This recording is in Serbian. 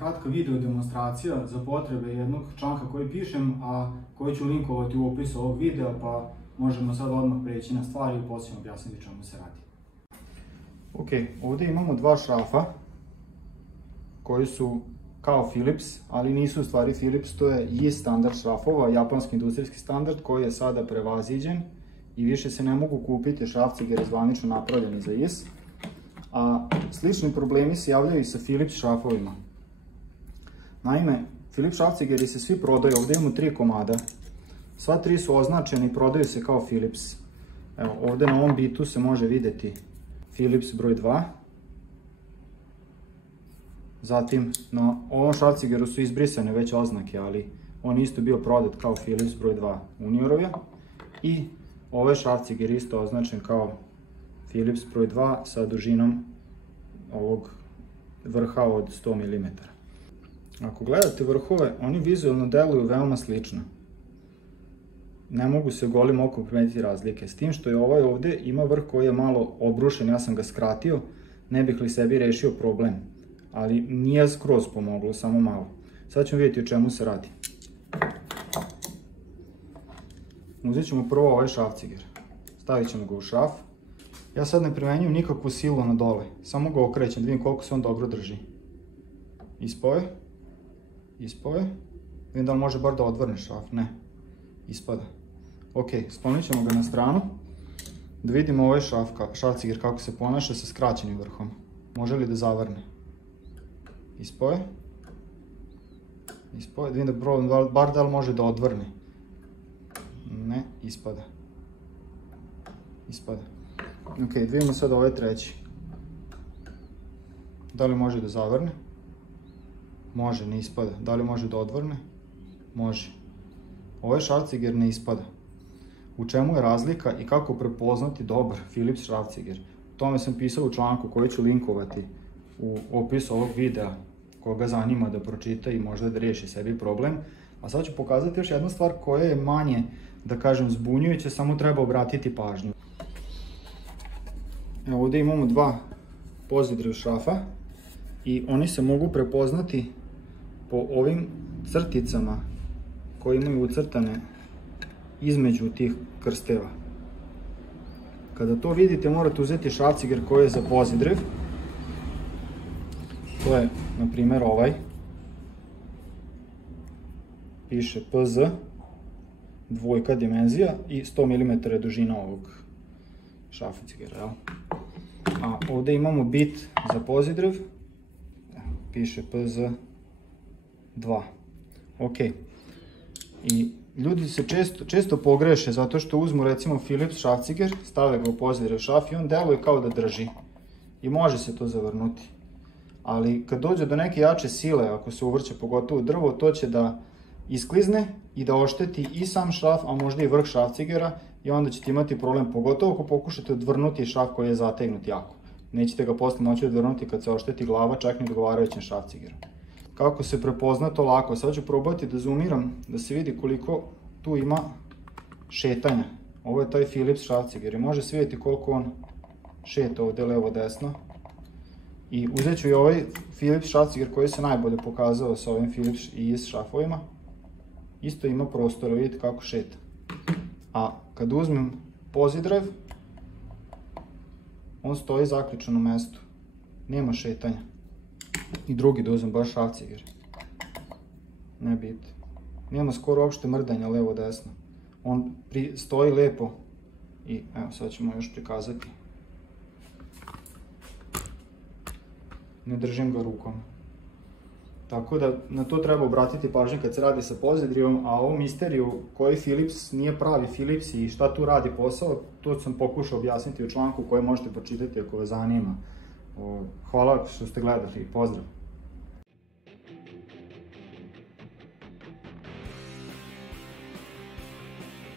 Kratka video demonstracija za potrebe jednog članka koji pišem, a koji ću linkovati u opisu ovog videa, pa možemo sad odmah preći na stvari i poslije objasniti čemu se radi. Ok, ovdje imamo dva šrafa koji su kao Philips, ali nisu u stvari Philips, to je JIS standard šrafova, japanski industrijski standard koji je sada prevaziđen i više se ne mogu kupiti šrafcigeri zvanično napravljeni za JIS, a slični problemi se javljaju i sa Philips šrafovima. Naime, Philips šrafcigeri se svi prodaju, ovdje imamo 3 komada, sva 3 su označeni i prodaju se kao Philips. Evo, ovdje na ovom bitu se može vidjeti Philips broj 2. Zatim, na ovom šrafcigeru su izbrisane već oznake, ali on isto bio prodat kao Philips broj 2 Uniorovja. I ovaj šrafciger isto označen kao Philips broj 2 sa dužinom ovog vrha od 100 mm. Ako gledate vrhove, oni vizualno deluju veoma slično. Ne mogu se golim okom primetiti razlike, s tim što je ovaj ovdje ima vrh koji je malo obrušen, ja sam ga skratio, ne bih li sebi rešio problem. Ali nije skroz pomoglo, samo malo. Sad ćemo vidjeti o čemu se radi. Uzet ćemo prvo ovaj šrafciger. Stavit ćemo ga u šraf. Ja sad ne primenjujem nikakvu silu na dole, samo ga okrećem da vidim koliko se on dobro drži. Ispao je. Ispao je. Vidim da li može bar da odvrne šraf, ne. Ispada. Ok, sklonit ćemo ga na stranu. Da vidimo ovaj šrafciger kako se ponaša sa skraćenim vrhom. Može li da zavrne? Ispao je. Ispao je. Da vidim da probam bar da li može da odvrne. Ne, ispada. Ispada. Ok, da vidimo sad ovaj treći. Da li može da zavrne? Može, ne ispada. Da li može da odvrne? Može. Ovaj šrafciger ne ispada. U čemu je razlika i kako prepoznati dobar Philips šrafciger? O tome sam pisao u članku koji ću linkovati u opisu ovog videa, koga zanima da pročita i možda da riješi sebi problem. A sad ću pokazati još jednu stvar koja je manje, da kažem, zbunjujuća, samo treba obratiti pažnju. Evo, ovdje imamo dva pozidriv šrafa i oni se mogu prepoznati po ovim crticama koje imaju ucrtane između tih krsteva. Kada to vidite, morate uzeti šrafciger koji je za pozidriv. To je, na primjer, ovaj. Piše PZ, dvojka dimenzija i 100 mm je dužina ovog šrafcigera. A ovdje imamo bit za pozidriv. Piše PZ 2. Ok. I ljudi se često pogreše zato što uzmu recimo Philips šrafciger, stave ga u pozidriv šraf i on deluje kao da drži. I može se to zavrnuti. Ali kad dođe do neke jače sile, ako se uvrće pogotovo drvo, to će da isklizne i da ošteti i sam šraf, a možda i vrh šrafcigera, i onda ćete imati problem, pogotovo ako pokušate odvrnuti šraf koji je zategnut jako. Nećete ga posle moći odvrnuti kad se ošteti glava, čak ni odgovarajućem šrafcigeru. Kako se prepozna to lako? Sad ću probati da zoomiram, da se vidi koliko tu ima šetanja. Ovo je taj Philips šrafciger i može se vidjeti koliko on šeta ovdje levo-desno. I uzet ću i ovaj Philips šrafciger koji se najbolje pokazao sa ovim Philips i JIS šrafovima. Isto ima prostora, vidite kako šeta. A kad uzmem pozidriv, on stoji zaključan u mestu. Nema šetanja. I drugi da uzmem baš šrafciger. Ne biti. Nema skoro uopšte mrdanja levo-desno. On stoji lepo. I evo sad ćemo još prikazati. Ne držim ga rukom. Tako da na to treba obratiti pažnju kad se radi sa pozidrivom, a ovu misteriju koji Philips nije pravi Philips i šta tu radi posao, to sam pokušao objasniti u članku koji možete pročitati ako vas zanima. Hvala što ste gledali i pozdrav!